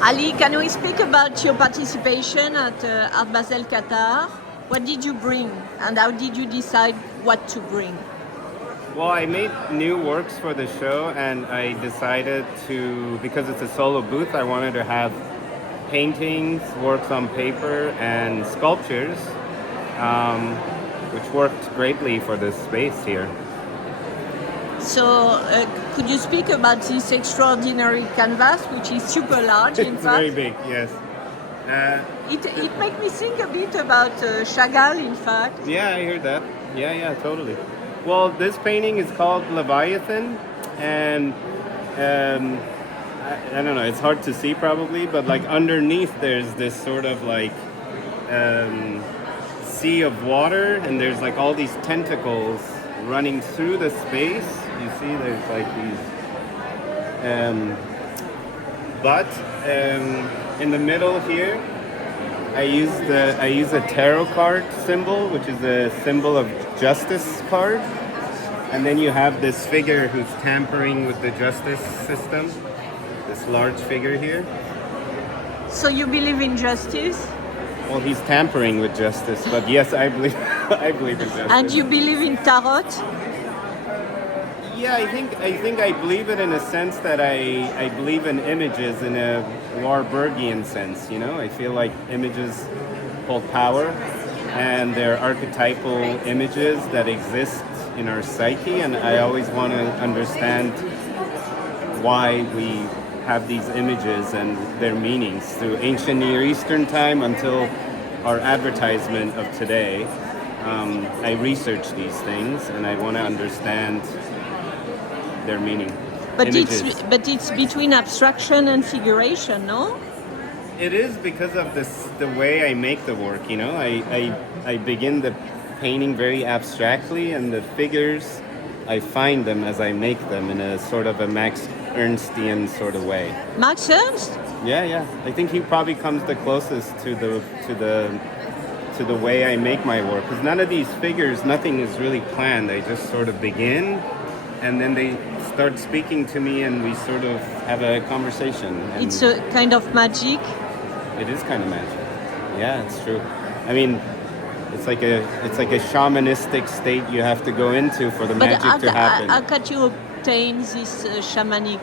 Ali, can we speak about your participation at Art Basel, Qatar? What did you bring, and how did you decide what to bring? Well, I made new works for the show, and I decided to, because it's a solo booth, I wanted to have paintings, works on paper, and sculptures, which worked greatly for this space here. So, could you speak about this extraordinary canvas, which is super large, in It's fact? very big, yes. It makes me think a bit about Chagall, in fact. Yeah, I heard that. Yeah, totally. Well, this painting is called Leviathan, and I don't know, it's hard to see probably, but like underneath there's this sort of like sea of water, and there's like all these tentacles running through the space. You see there's like these but in the middle here I use a tarot card symbol, which is a symbol of justice card, and then you have this figure who's tampering with the justice system, this large figure here. So you believe in justice? Well, he's tampering with justice, but yes, I believe I believe in justice. And you believe in tarot? Yeah, I think I believe it in a sense that I believe in images in a Warburgian sense, you know? I feel like images hold power, and they're archetypal images that exist in our psyche, and I always want to understand why we have these images and their meanings through ancient Near Eastern time until our advertisement of today. I research these things, and I want to understand their meaning. But Images. it's between abstraction and figuration, no? It is because of the way I make the work, you know. I begin the painting very abstractly, and the figures, I find them as I make them in a sort of a Max Ernstian sort of way. Max Ernst? Yeah. I think he probably comes the closest to the way I make my work. Because none of these figures, nothing is really planned. They just sort of begin, and then they start speaking to me, and we sort of have a conversation. And It's a kind of magic. it is kind of magic. Yeah, it's true. I mean, it's like a shamanistic state you have to go into for the magic to happen. How can you obtain this shamanic?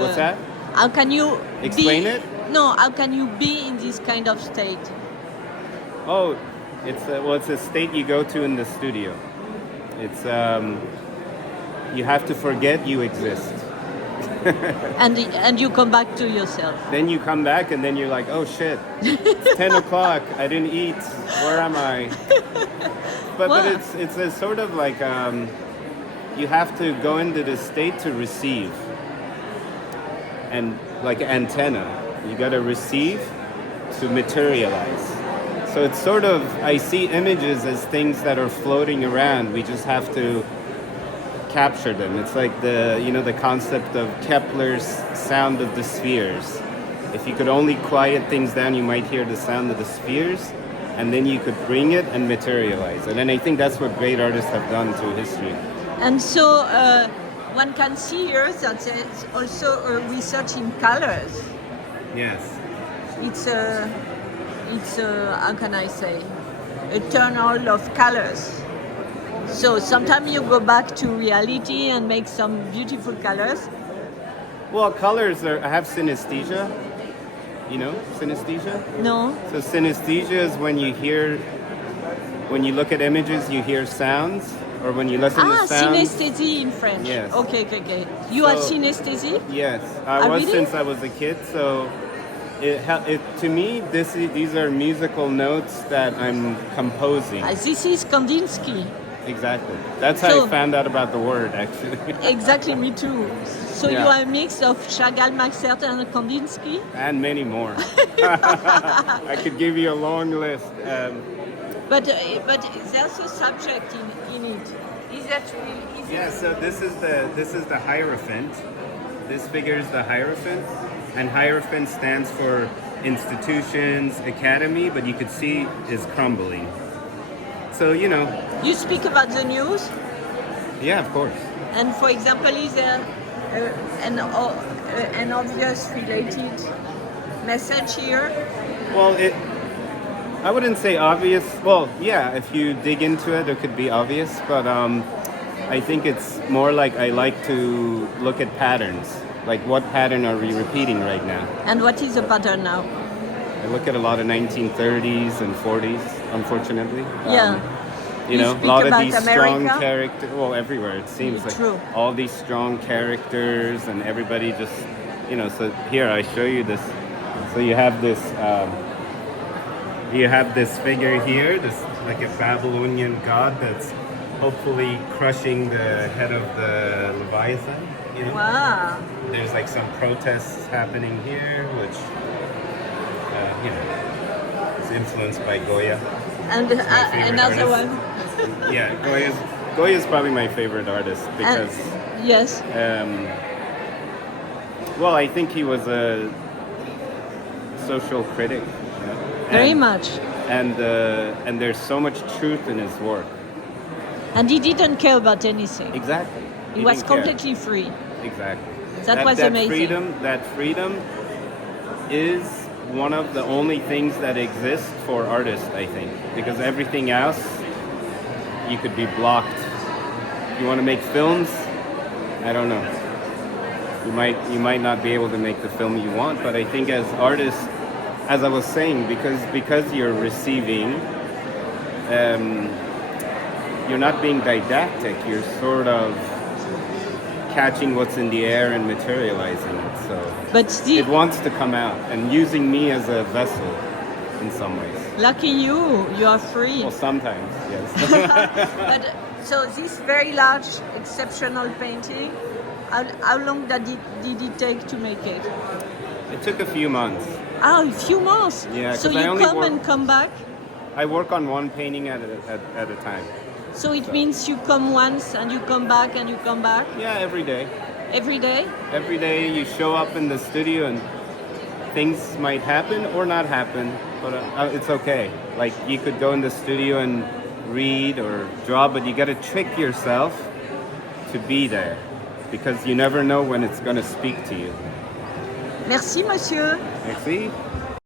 What's that? How can you Explain it? No, how can you be in this kind of state? Oh, it's a state you go to in the studio. It's you have to forget you exist. And you come back to yourself. Then you come back, and then you're like, oh shit, it's 10 o'clock, I didn't eat, where am I? But it's a sort of like, you have to go into this state to receive. And like antenna, you gotta receive to materialize. So it's sort of, I see images as things that are floating around, we just have to capture them. It's like the concept of Kepler's sound of the spheres. If you could only quiet things down, you might hear the sound of the spheres, and then you could bring it and materialize it. And I think that's what great artists have done through history. And so one can see here that there's also a research in colors. Yes. It's a how can I say, a tunnel of colors. So sometimes you go back to reality and make some beautiful colors. Well, colors I have synesthesia. You know synesthesia? No? So synesthesia is when you look at images, you hear sounds, or when you listen to sounds. Synesthesia in French. Yes. Okay. You are synesthesia? Yes, I was really? since I was a kid. So to me, these are musical notes that I'm composing. This is Kandinsky. Exactly. That's how I found out about the word, actually. Exactly, me too. So Yeah. you are a mix of Chagall, Max Ernst, and Kandinsky? And many more. I could give you a long list. But there's a subject in it. Is that real? Yeah. So this is the Hierophant. This figure is the Hierophant, and Hierophant stands for institutions, academy, but you could see is crumbling. So You speak about the news, Yeah, of course. and for example, is there an obvious related message here? Well, I wouldn't say obvious. Well, yeah, if you dig into it, it could be obvious, but I think it's more like I like to look at patterns. Like, what pattern are we repeating right now? And what is the pattern now? I look at a lot of 1930s and 40s, unfortunately. Yeah. You know, speak a lot of about these strong America? characters. Well, everywhere it seems like True. all these strong characters, and everybody just, you know. So here I show you this. So you have this. You have this figure here, this like a Babylonian god that's hopefully crushing the head of the Leviathan. You know? Wow. There's like some protests happening here, which you know, is influenced by Goya. And favorite another artist. one. Yeah, Goya's probably my favorite artist because, yes. well, I think he was a social critic. You know? Very much. And there's so much truth in his work. And he didn't care about anything. Exactly. He was didn't care. completely free. Exactly. That was amazing. That freedom is one of the only things that exist for artists, I think, because everything else you could be blocked. You want to make films? I don't know. You might not be able to make the film you want, but I think as artists, as I was saying, because you're receiving, you're not being didactic. You're sort of catching what's in the air and materializing it. So But still, it wants to come out and using me as a vessel in some ways. lucky you are free. Well, sometimes, yes. But so this very large, exceptional painting, how long did it take to make it? It took a few months. A few months. Yeah, So 'cause I you only come and come back. I work on one painting at a time. So it means you come once and you come back and you come back Yeah, every day. every day. Every day you show up in the studio and things might happen or not happen, but it's okay. Like, you could go in the studio and read or draw, but you got to trick yourself to be there because you never know when it's going to speak to you. Merci, monsieur. Merci.